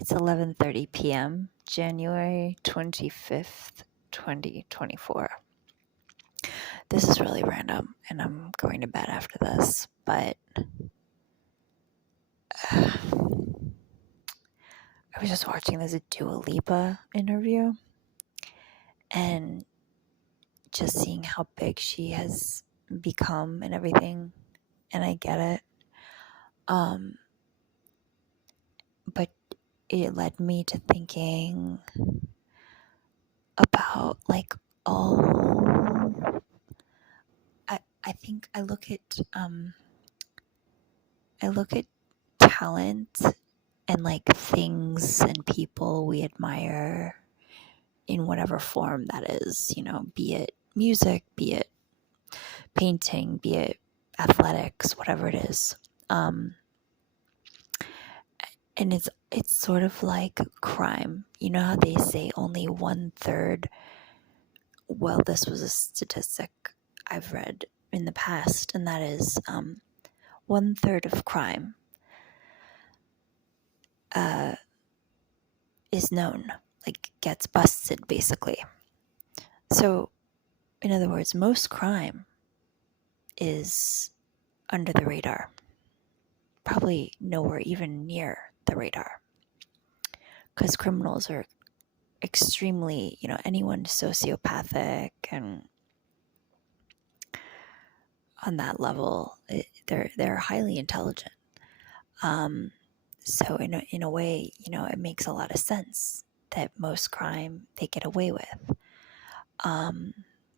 It's 11:30 p.m., January 25th, 2024. This is really random, and I'm going to bed after this, but I was just watching this Dua Lipa interview and just seeing how big she has become and everything, and I get it. But it led me to thinking about all I think I look at talent and things and people we admire in whatever form that is, be it music, be it painting, be it athletics, whatever it is. And it's sort of like crime. You know how they say only 1/3. Well, this was a statistic I've read in the past, and that is 1/3 of crime is known, gets busted, basically. So, in other words, most crime is under the radar, probably nowhere even near the radar, because criminals are extremely, anyone sociopathic and on that level, they're highly intelligent. So in a way, it makes a lot of sense that most crime they get away with.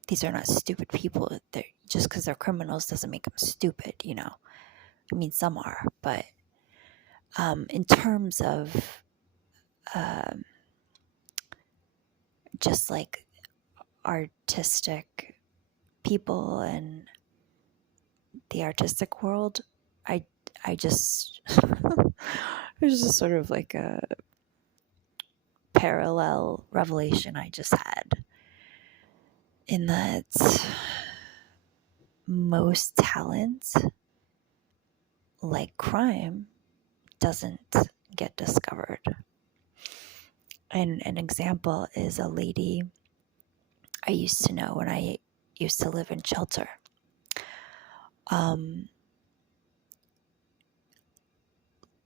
These are not stupid people. Just because they're criminals doesn't make them stupid, I mean, some are, but in terms of just like artistic people and the artistic world, I just it was just sort of like a parallel revelation I just had, in that most talent, like crime, doesn't get discovered. And an example is a lady I used to know when I used to live in Shelter.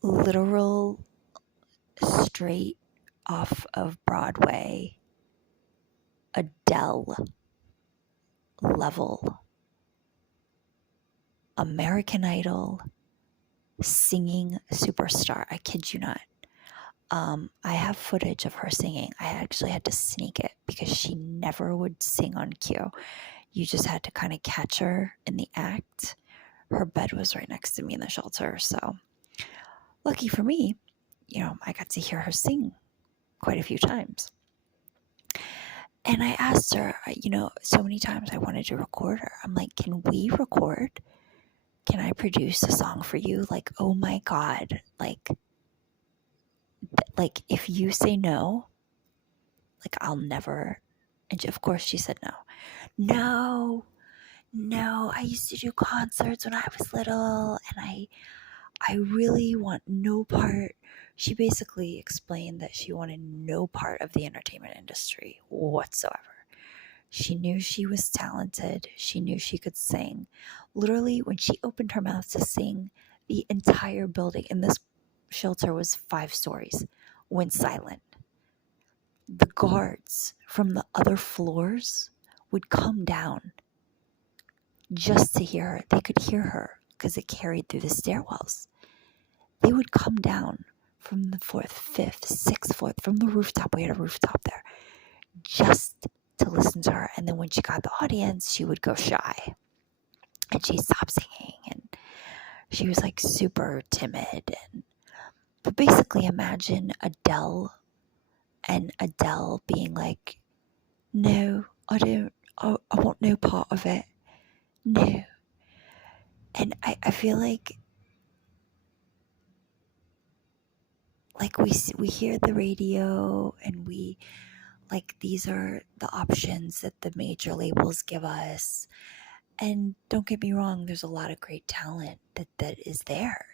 Literal, straight off of Broadway, Adele level, American Idol singing superstar. I kid you not. I have footage of her singing. I actually had to sneak it because she never would sing on cue. You just had to kind of catch her in the act. Her bed was right next to me in the shelter, so lucky for me, I got to hear her sing quite a few times. And I asked her, so many times I wanted to record her. I'm like, can we record? Can I produce a song for you? Like, oh my God. Like if you say no, I'll never. And of course she said no, I used to do concerts when I was little, and I really want no part. She basically explained that she wanted no part of the entertainment industry whatsoever. She knew she was talented. She knew she could sing. Literally, when she opened her mouth to sing, the entire building, and this shelter was 5 stories, went silent. The guards from the other floors would come down just to hear her. They could hear her because it carried through the stairwells. They would come down from the 4th, 5th, 6th floor, from the rooftop. We had a rooftop there, just to listen to her. And then when she got the audience, she would go shy and she'd stop singing, and she was super timid. But basically, imagine Adele being like, no, I want no part of it. No. And I feel like we hear the radio, and we these are the options that the major labels give us. And don't get me wrong, there's a lot of great talent that is there,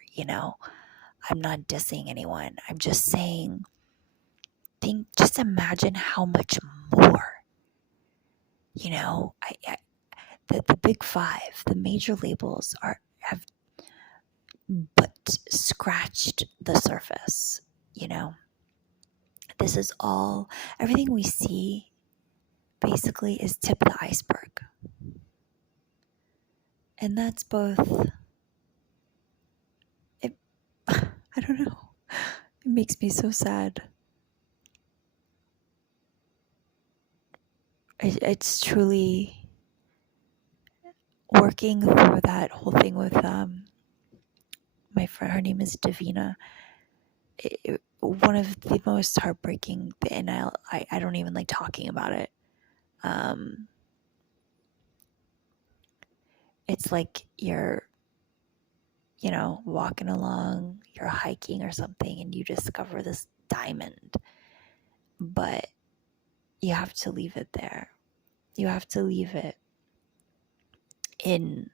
I'm not dissing anyone. I'm just saying, just imagine how much more, the big five, the major labels have but scratched the surface, This is all, everything we see basically is tip of the iceberg. And that's both, it, I don't know, it makes me so sad. It's truly working through that whole thing with my friend. Her name is Davina. One of the most heartbreaking, and I don't even like talking about it. It's like you're, walking along, you're hiking or something, and you discover this diamond, but you have to leave it there. You have to leave it in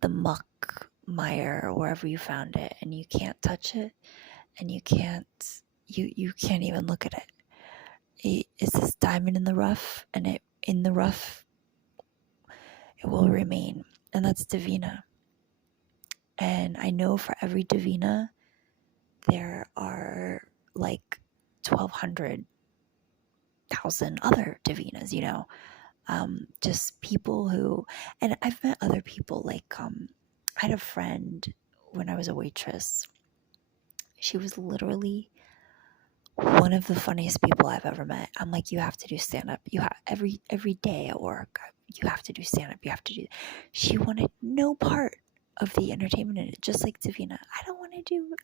the muck, mire, or wherever you found it, and you can't touch it, and you can't even look at it. It's this diamond in the rough, and in the rough it will remain. And that's Davina. And I know for every Davina there are like 1,200,000 other Davinas, just people who, and I've met other people, like I had a friend when I was a waitress. She was literally one of the funniest people I've ever met. I'm like, you have to do stand-up. You have every day at work, you have to do stand-up. You have to do. She wanted no part of the entertainment in it, just like Davina. I don't want to do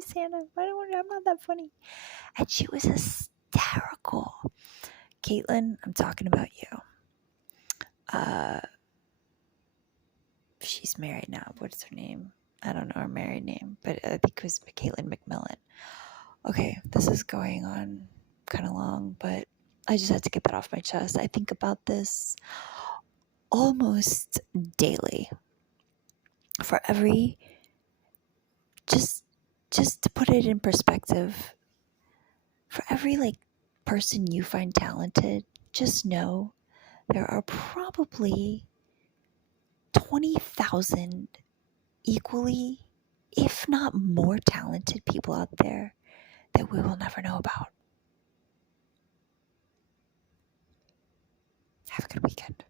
stand-up. I'm not that funny. And she was hysterical. Caitlin, I'm talking about you. She's married now. What's her name? I don't know her married name, but I think it was Caitlin McMillan. Okay, this is going on kind of long, but I just had to get that off my chest. I think about this almost daily. For every, just to put it in perspective, for every person you find talented, just know there are probably 20,000 equally, if not more talented people out there that we will never know about. Have a good weekend.